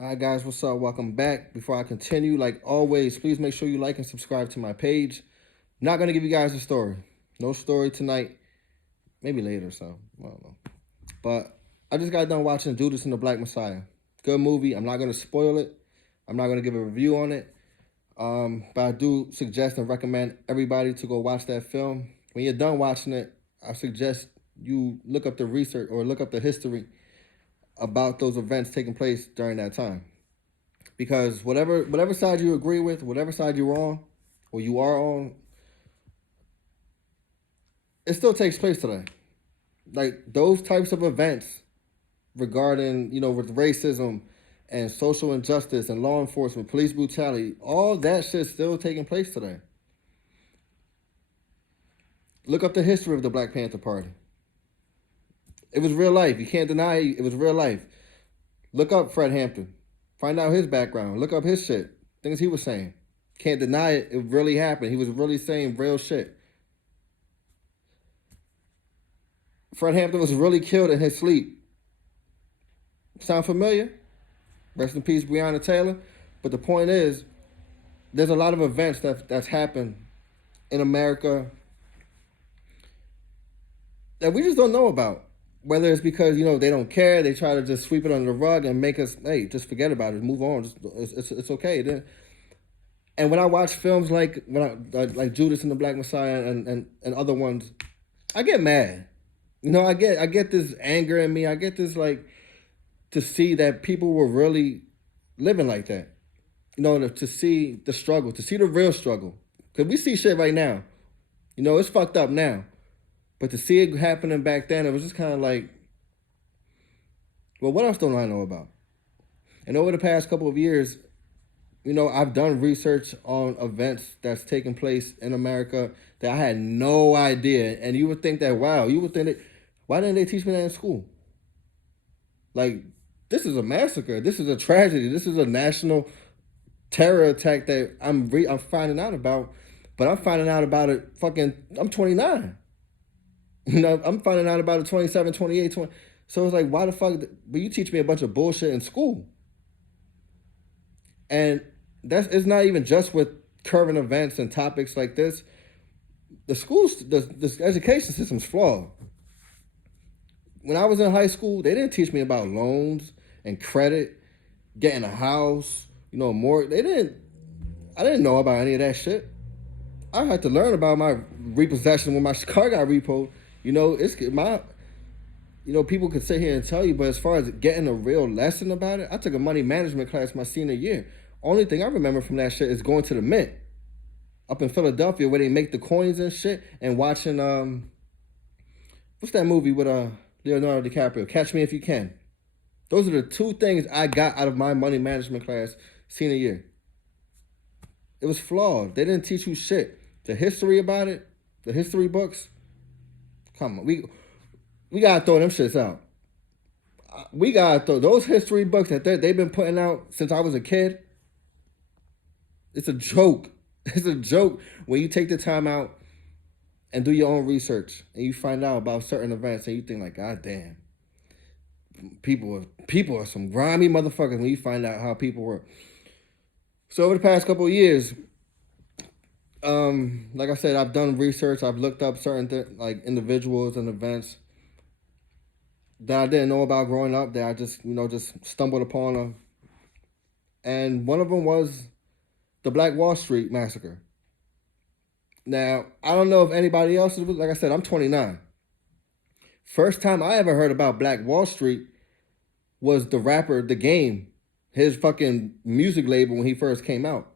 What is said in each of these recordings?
All right, guys, what's up? Welcome back. Before I continue, like always, please make sure you like and subscribe to my page. Not going to give you guys a story. No story tonight. Maybe later, so I don't know. But I just got done watching Judas and the Black Messiah. Good movie. I'm not going to spoil it. I'm not going to give a review on it. But I do suggest and recommend everybody to go watch that film. When you're done watching it, I suggest you look up the research or look up the history about those events taking place during that time. Because whatever side you agree with, whatever side you're on, or you are on, it still takes place today. Like those types of events regarding, with racism and social injustice and law enforcement, police brutality, all that shit's still taking place today. Look up the history of the Black Panther Party. It was real life. You can't deny it was real life. Look up Fred Hampton. Find out his background. Look up his shit. Things he was saying. Can't deny it. It really happened. He was really saying real shit. Fred Hampton was really killed in his sleep. Sound familiar? Rest in peace, Breonna Taylor. But the point is, there's a lot of events that's happened in America that we just don't know about. Whether it's because, they don't care, they try to just sweep it under the rug and make us, hey, just forget about it, move on, it's okay. And when I watch films like Judas and the Black Messiah and other ones, I get mad. I get this anger in me. I get this to see that people were really living like that. To see the struggle, to see the real struggle. Because we see shit right now. It's fucked up now. But to see it happening back then, it was just kind of like, well, what else don't I know about? And over the past couple of years, I've done research on events that's taken place in America that I had no idea. And you would think that, wow, why didn't they teach me that in school? Like, this is a massacre. This is a tragedy. This is a national terror attack that I'm finding out about. But I'm finding out about it I'm 29. I'm finding out about it 27, 28, 20. So it's like, why the fuck? But you teach me a bunch of bullshit in school. And it's not even just with current events and topics like this. The education system's flawed. When I was in high school, they didn't teach me about loans and credit, getting a house, more. I didn't know about any of that shit. I had to learn about my repossession when my car got repoed. People could sit here and tell you, but as far as getting a real lesson about it, I took a money management class my senior year. Only thing I remember from that shit is going to the Mint up in Philadelphia where they make the coins and shit, and watching what's that movie with Leonardo DiCaprio? Catch Me If You Can. Those are the two things I got out of my money management class senior year. It was flawed. They didn't teach you shit. The history about it, the history books. Come on, we gotta throw them shits out. We gotta throw those history books that they've been putting out since I was a kid. It's a joke. It's a joke when you take the time out and do your own research and you find out about certain events and you think like, God damn, people are some grimy motherfuckers when you find out how people were. So over the past couple of years, like I said, I've done research. I've looked up certain individuals and events that I didn't know about growing up that I just stumbled upon them. And one of them was the Black Wall Street massacre. Now, I don't know if anybody else is, like I said, I'm 29. First time I ever heard about Black Wall Street was the rapper The Game, his fucking music label when he first came out.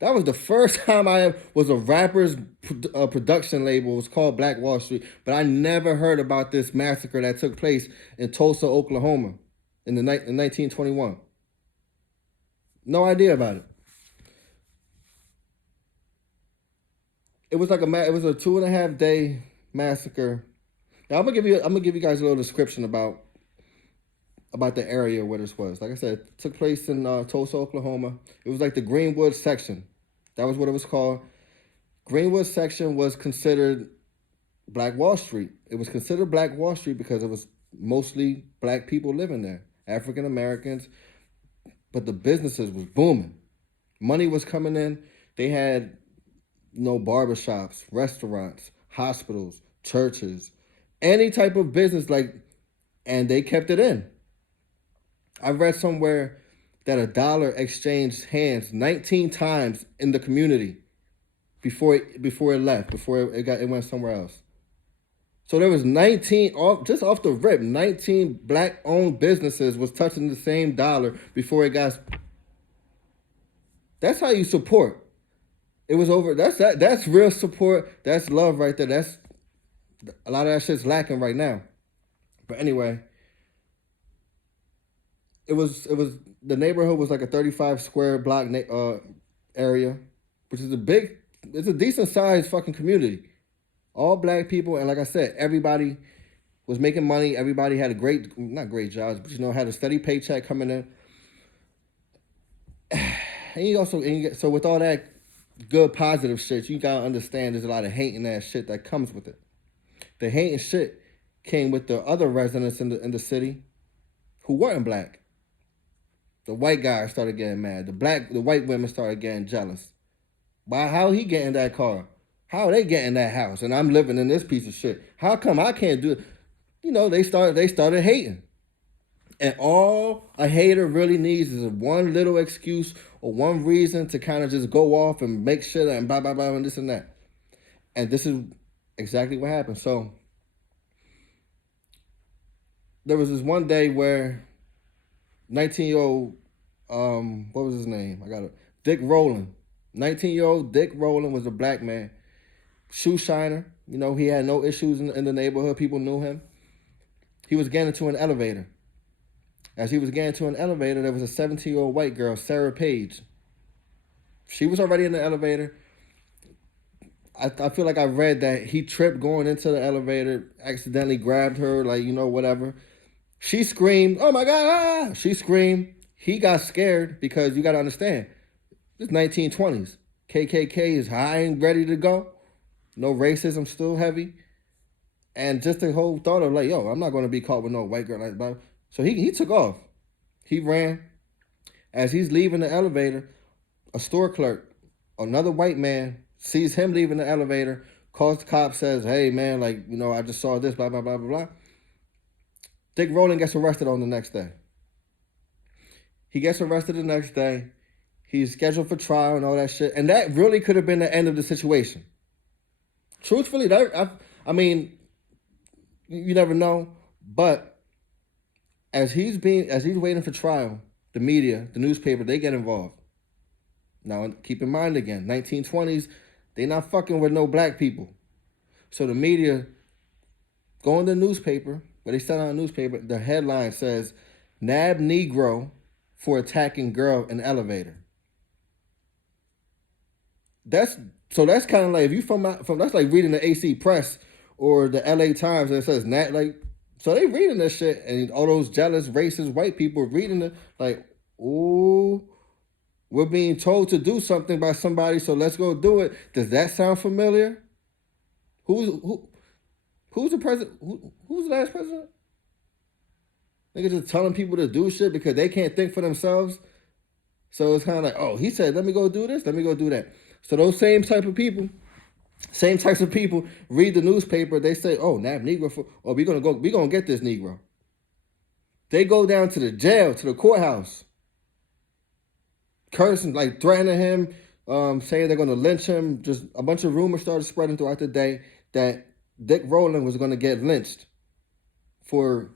That was the first time I was a rapper's production label. It was called Black Wall Street. But I never heard about this massacre that took place in Tulsa, Oklahoma in 1921. No idea about it. It was like it was a 2.5 day massacre. Now I'm gonna give you guys a little description about the area where this was. Like I said, it took place in Tulsa, Oklahoma. It was like the Greenwood section. That was what it was called. Greenwood section was considered Black Wall Street. It was considered Black Wall Street because it was mostly black people living there. African Americans, but the businesses was booming. Money was coming in. They had, barbershops, restaurants, hospitals, churches, any type of business, and they kept it in. I read somewhere that a dollar exchanged hands 19 times in the community before it left, before it went somewhere else. So there was 19, just off the rip, 19 black-owned businesses was touching the same dollar before it got. That's how you support. It was over. That's real support. That's love right there. That's a lot of that shit's lacking right now. But anyway, it was the neighborhood was like a 35 square block area, which is it's a decent sized fucking community. All black people, and like I said, everybody was making money. Everybody had not great jobs, but had a steady paycheck coming in. So with all that good positive shit, you gotta understand there's a lot of hating ass shit that comes with it. The hating shit came with the other residents in the city who weren't black. The white guys started getting mad. The white women started getting jealous. Why? How he getting that car? How are they getting that house? And I'm living in this piece of shit. How come I can't do it? They started hating. And all a hater really needs is one little excuse or one reason to kind of just go off and make shit and blah, blah, blah, and this and that. And this is exactly what happened. So there was this one day where 19-year-old, what was his name? Dick Rowland. 19-year-old Dick Rowland was a black man. Shoe shiner. He had no issues in the neighborhood. People knew him. He was getting into an elevator. As he was getting into an elevator, there was a 17-year-old white girl, Sarah Page. She was already in the elevator. I feel like I read that he tripped going into the elevator, accidentally grabbed her, whatever. She screamed, "Oh my God, ah!" She screamed. He got scared because you got to understand, it's 1920s. KKK is high and ready to go. No racism, still heavy. And just the whole thought of I'm not going to be caught with no white girl like that. So he took off. He ran. As he's leaving the elevator, a store clerk, another white man, sees him leaving the elevator, calls the cops, says, "Hey, man, I just saw this, blah, blah, blah, blah, blah." Dick Rowland gets arrested on the next day. He gets arrested the next day. He's scheduled for trial and all that shit. And that really could have been the end of the situation. Truthfully, you never know. But as he's waiting for trial, the media, the newspaper, they get involved. Now, keep in mind again, 1920s, they not fucking with no black people. So the media go in the newspaper, where they sent out a newspaper, the headline says, "Nab Negro for attacking girl in elevator." That's kind of like, if you from that's like reading the AC Press or the LA Times, and it says so they reading this shit, and all those jealous, racist white people reading it ooh, we're being told to do something by somebody, so let's go do it. Does that sound familiar? Who's the president? Who's the last president? Niggas just telling people to do shit because they can't think for themselves. So it's kind of he said, let me go do this, let me go do that. So those same types of people read the newspaper. They say, "Oh, nab Negro we're gonna get this Negro." They go down to the jail, to the courthouse, cursing, threatening him, saying they're gonna lynch him. Just a bunch of rumors started spreading throughout the day that Dick Rowland was gonna get lynched for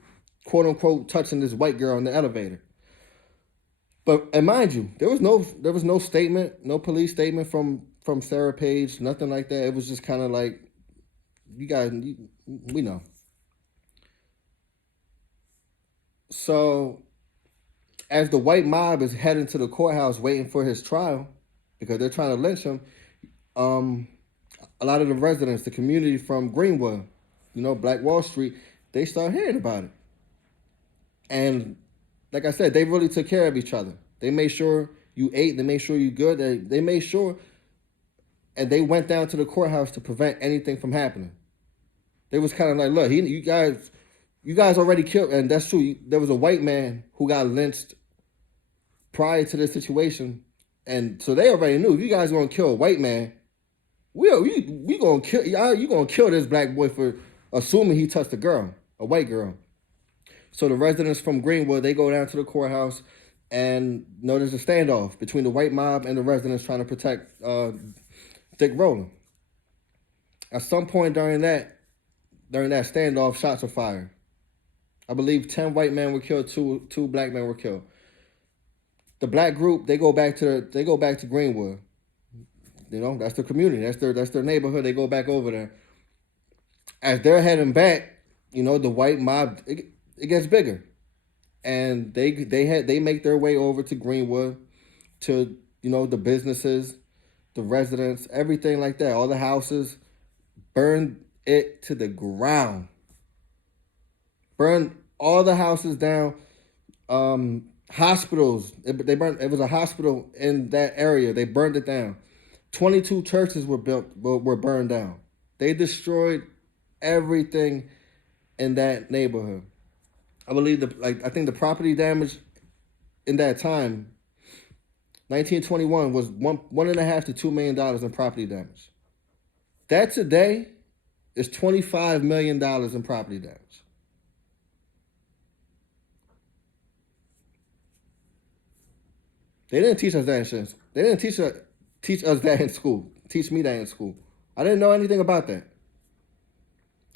quote unquote touching this white girl in the elevator. And mind you, there was no statement, no police statement from Sarah Page, nothing like that. It was just kind of you guys, we know. So as the white mob is heading to the courthouse waiting for his trial, because they're trying to lynch him, a lot of the residents, the community from Greenwood, Black Wall Street, they start hearing about it. And like I said, they really took care of each other. They made sure you ate. They made sure you good. They made sure, and they went down to the courthouse to prevent anything from happening. They was kind of look, you guys already killed, and that's true. There was a white man who got lynched prior to this situation, and so they already knew if you guys gonna kill a white man, we gonna kill y'all. You gonna kill this black boy for assuming he touched a girl, a white girl. So the residents from Greenwood, they go down to the courthouse, and there's a standoff between the white mob and the residents trying to protect Dick Rowland. At some point during that standoff, shots were fired. I believe 10 white men were killed, two black men were killed. The black group, they go back to Greenwood. That's their community. That's their neighborhood. They go back over there. As they're heading back, the white mob it gets bigger, and they make their way over to Greenwood, to the businesses, the residents, everything like that. All the houses, burn it to the ground. Burn all the houses down. Hospitals, they burned. It was a hospital in that area. They burned it down. 22 churches were burned down. They destroyed everything in that neighborhood. I believe I think the property damage in that time, 1921, was $1.5 to $2 million in property damage. That today is $25 million in property damage. They didn't teach us that in shit. They didn't teach us that in school. Teach me that in school. I didn't know anything about that.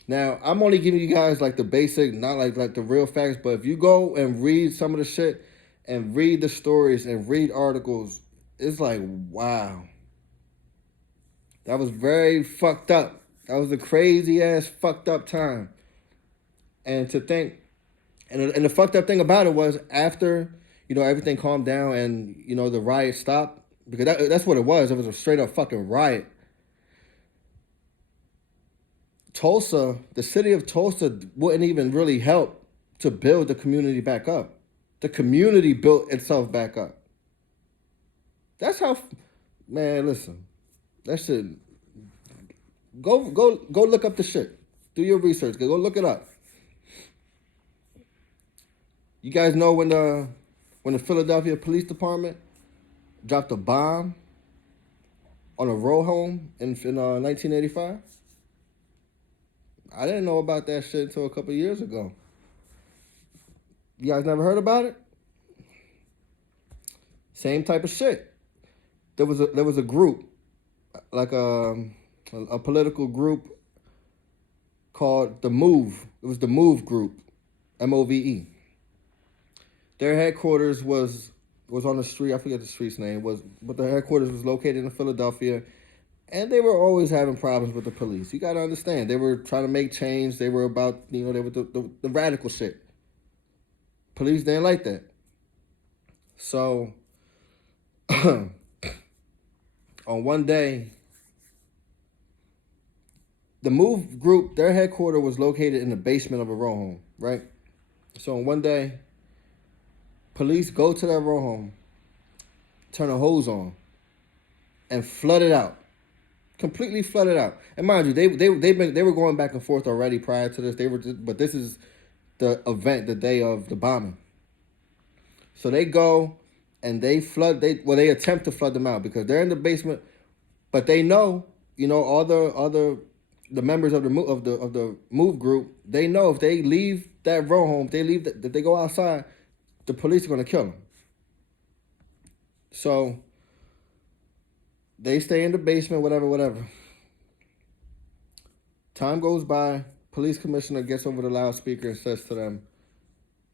Now, I'm only giving you guys like the basic, not like the real facts, but if you go and read some of the shit and read the stories and read articles, it's like, wow. That was very fucked up. That was a crazy ass fucked up time. And to think, and the fucked up thing about it was after, everything calmed down and, the riot stopped, because that's what it was. It was a straight up fucking riot. Tulsa, the city of Tulsa wouldn't even really help to build the community back up. The community built itself back up. That's how, man, listen, that shit, go look up the shit. Do your research, go look it up. You guys know when the Philadelphia Police Department dropped a bomb on a row home in 1985? I didn't know about that shit until a couple years ago. You guys never heard about it? Same type of shit. There was a group, like a political group called the Move. It was the Move Group, MOVE. Their headquarters was on the street. I forget the street's name but the headquarters was located in Philadelphia. And they were always having problems with the police. You got to understand. They were trying to make change. They were about, they were the radical shit. Police didn't like that. So, on one day, the Move Group, their headquarters was located in the basement of a row home, right? So, on one day, police go to that row home, turn a hose on, and flood it out. Completely flooded out. And mind you, they were going back and forth already prior to this. But this is the event, the day of the bombing. So they go and they flood. They attempt to flood them out because they're in the basement. But they know, all the members of the Move Group. They know if they leave that row home, if they go outside, the police are gonna kill them. So they stay in the basement, whatever. Time goes by. Police commissioner gets over the loudspeaker and says to them,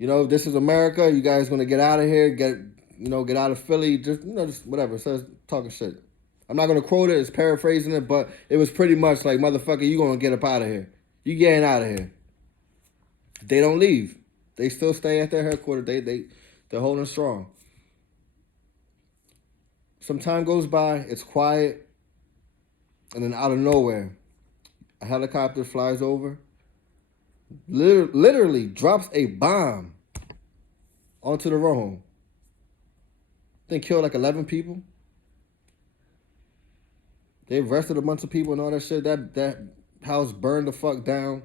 this is America. You guys going to get out of here. Get out of Philly. Just whatever. Says talking shit. I'm not going to quote it. It's paraphrasing it, but it was pretty much like, motherfucker, you going to get up out of here. You getting out of here. They don't leave. They still stay at their headquarters. They're holding strong. Some time goes by, it's quiet, and then out of nowhere, a helicopter flies over, literally drops a bomb onto the row home. They killed like 11 people. They arrested a bunch of people and all that shit. That house burned the fuck down.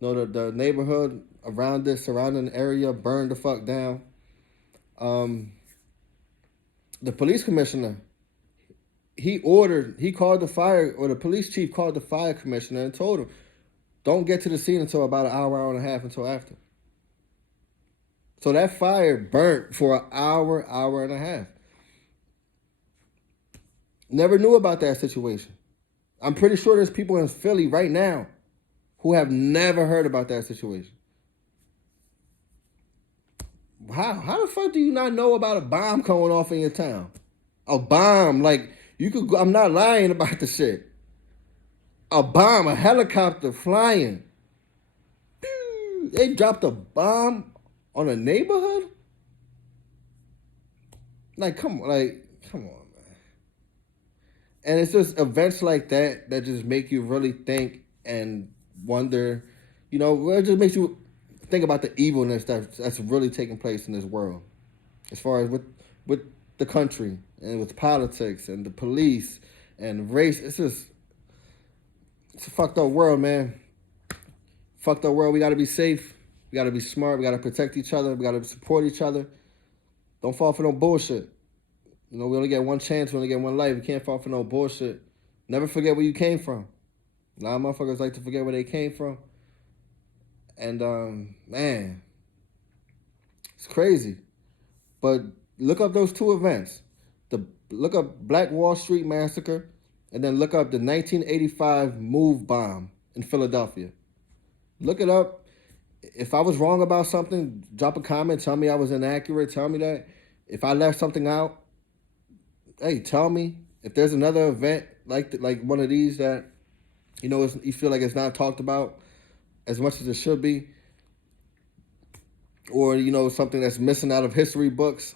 The neighborhood around this surrounding area burned the fuck down. The police commissioner, he called the fire, or the police chief called the fire commissioner and told him, don't get to the scene until about an hour and a half until after. So that fire burnt for an hour and a half. Never knew about that situation. I'm pretty sure there's people in Philly right now who have never heard about that situation. How the fuck do you not know about a bomb going off in your town? A bomb, like you could. I'm not lying about the shit. A bomb, a helicopter flying. They dropped a bomb on a neighborhood. Come on, man. And it's just events like that that just make you really think and wonder. It just makes you think about the evilness that's really taking place in this world, as far as with the country and with politics and the police and race. It's a fucked up world, man. Fucked up world. We gotta be safe. We gotta be smart. We gotta protect each other. We gotta support each other. Don't fall for no bullshit. We only get one chance. We only get one life. We can't fall for no bullshit. Never forget where you came from. A lot of motherfuckers like to forget where they came from. And, man, it's crazy. But look up those two events. Look up Black Wall Street Massacre, and then look up the 1985 Move Bomb in Philadelphia. Look it up. If I was wrong about something, drop a comment. Tell me I was inaccurate. Tell me that. If I left something out, hey, tell me. If there's another event like one of these that, you feel like it's not talked about as much as it should be, or something that's missing out of history books,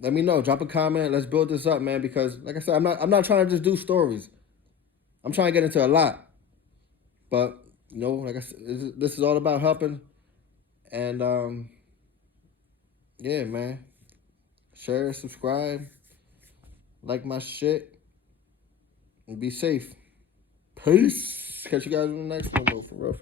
let me know. Drop a comment. Let's build this up, man. Because like I said, I'm not trying to just do stories. I'm trying to get into a lot. But like I said, this is all about helping. And yeah, man. Share, subscribe, like my shit, and be safe. Peace. Catch you guys in the next one, though. For real.